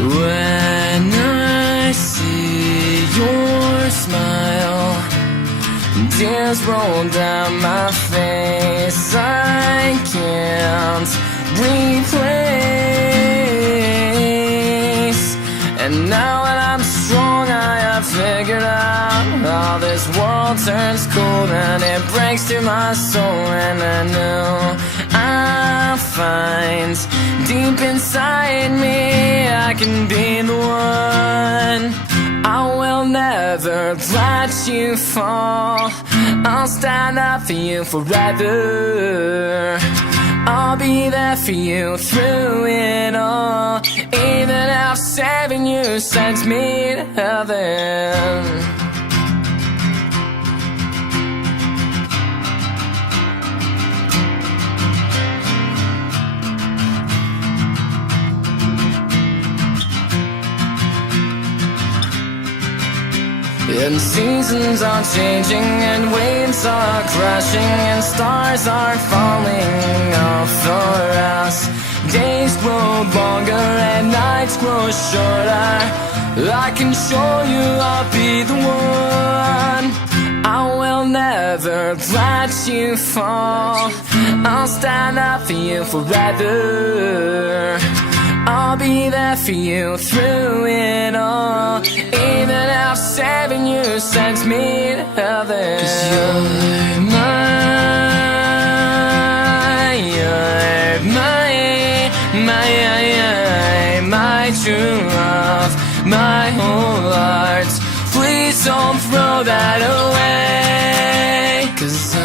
When I see your smile, tears roll down my face. I can't replace. And now that I'm strong, I have figured out how this world turns cold and it breaks through my soul. And I know I'll find deep inside me I can be the one. I will never let you fall. I'll stand up for you forever. I'll be there for you through it all, even if saving you sends me to heaven. And seasons are changing, and waves are crashing, and stars are falling off for us. Days grow longer and nights grow shorter. I can show you I'll be the one. I will never let you fall. I'll stand up for you forever. I'll be there for you through it all, even if saving you sends me to heaven. 'Cause you're my true love, my whole heart. Please don't throw that away, 'cause